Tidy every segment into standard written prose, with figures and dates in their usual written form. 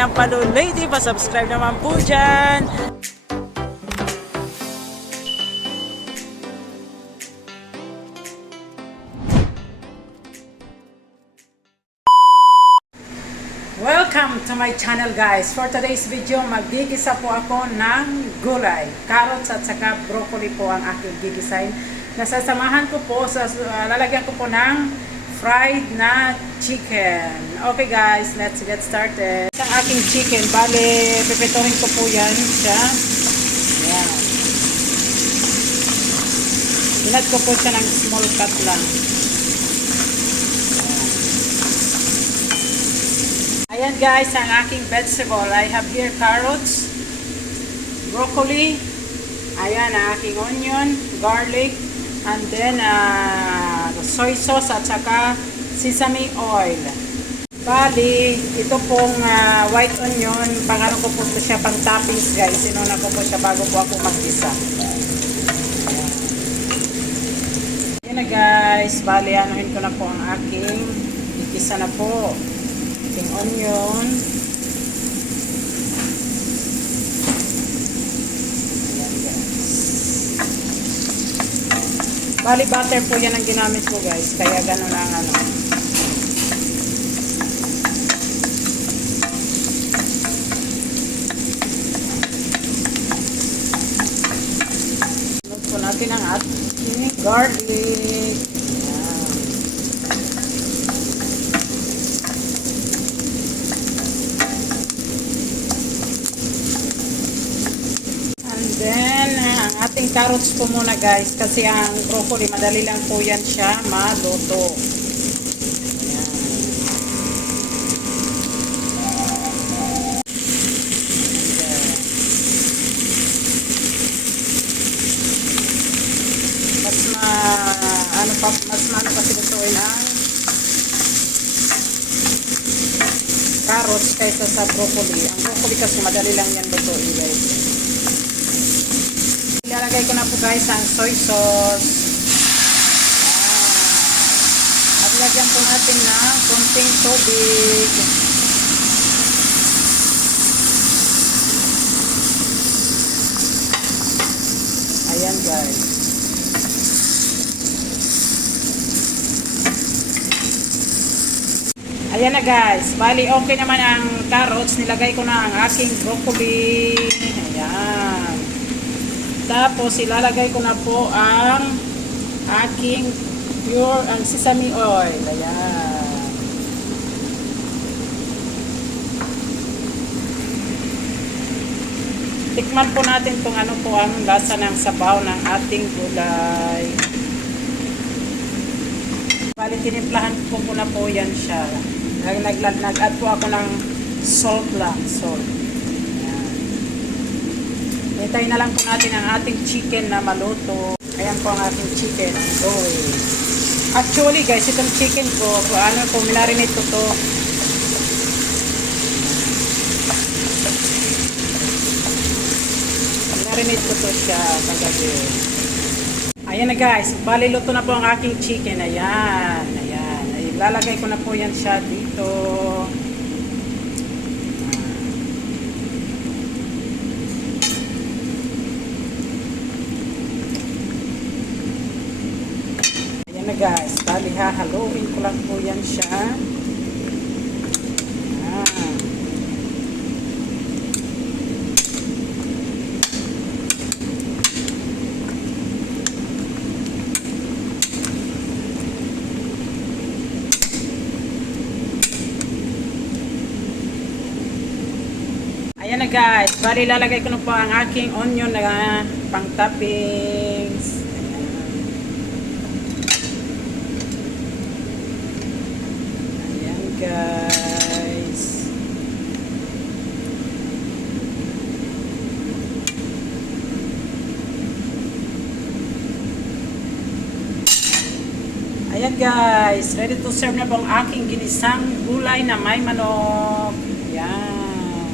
ng Palo Lady. Pa-subscribe naman po dyan. Welcome to my channel guys. For today's video, magigisa po ako ng gulay. Carrots at saka broccoli po ang aking gigisahin. Nasasamahan ko po, lalagyan ko po ng fried na chicken. Okay guys, let's get started. Ang aking chicken, bale, pipitohin ko po yan siya. Yan. Binat ko po siya ng small cut lang. Ayan guys, ang aking vegetable. I have here carrots, broccoli, ayan ang aking onion, garlic, and then soy sauce at saka sesame oil. Bali, ito pong white onion, pangano ko po siya pang toppings guys. Sinuna ko po siya bago po ako mag-isa. Ayan na guys, bali anuhin ko na po ang aking ikisa na po. Ating onion. Ayan guys. Bali butter po yan ang ginamit ko guys. Kaya gano'n ang ano. Sunod po natin ang ating garlic. Then, ang ating carrots po muna guys, kasi ang broccoli, madali lang po yan siya maluto. Ayan. Mas maano kasi lutuin ang carrots kaysa sa broccoli. Ang broccoli kasi madali lang yan lutuin guys. Ilalagay ko na po guys ang soy sauce. At lagyan po natin ng konting tubig. Ayan guys. Ayan na guys. Bali okay naman ang carrots. Nilagay ko na ang aking broccoli. Ayan. Tapos, ilalagay ko na po ang aking pure ang sesame oil. Ayan. Tikman po natin kung ano po ang lasa ng sabaw ng ating gulay. Bali, tinimplahan ko po na po yan siya. Nag-add po ako ng salt lang. Salt. Hintayin na lang po natin ang ating chicken na maluto. Ayan po ang ating chicken. Actually guys, itong chicken ko, ano po, minarinate ko to. Minarinate ko to siya kagabi. Ayan na guys, bali luto na po ang aking chicken. Ayan, ayan. Ilalagay ko na po yan siya dito. Guys, bali hahaluin ko lang po yan siya. Ayan na guys, bali lalagay ko na po ang aking onion na pang toppings. Guys, ayan guys, ready to serve na po ang aking ginisang gulay na may manok. Ayan.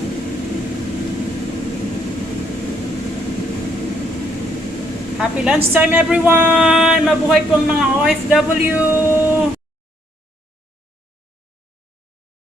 Happy lunchtime everyone! Mabuhay pong mga OFW!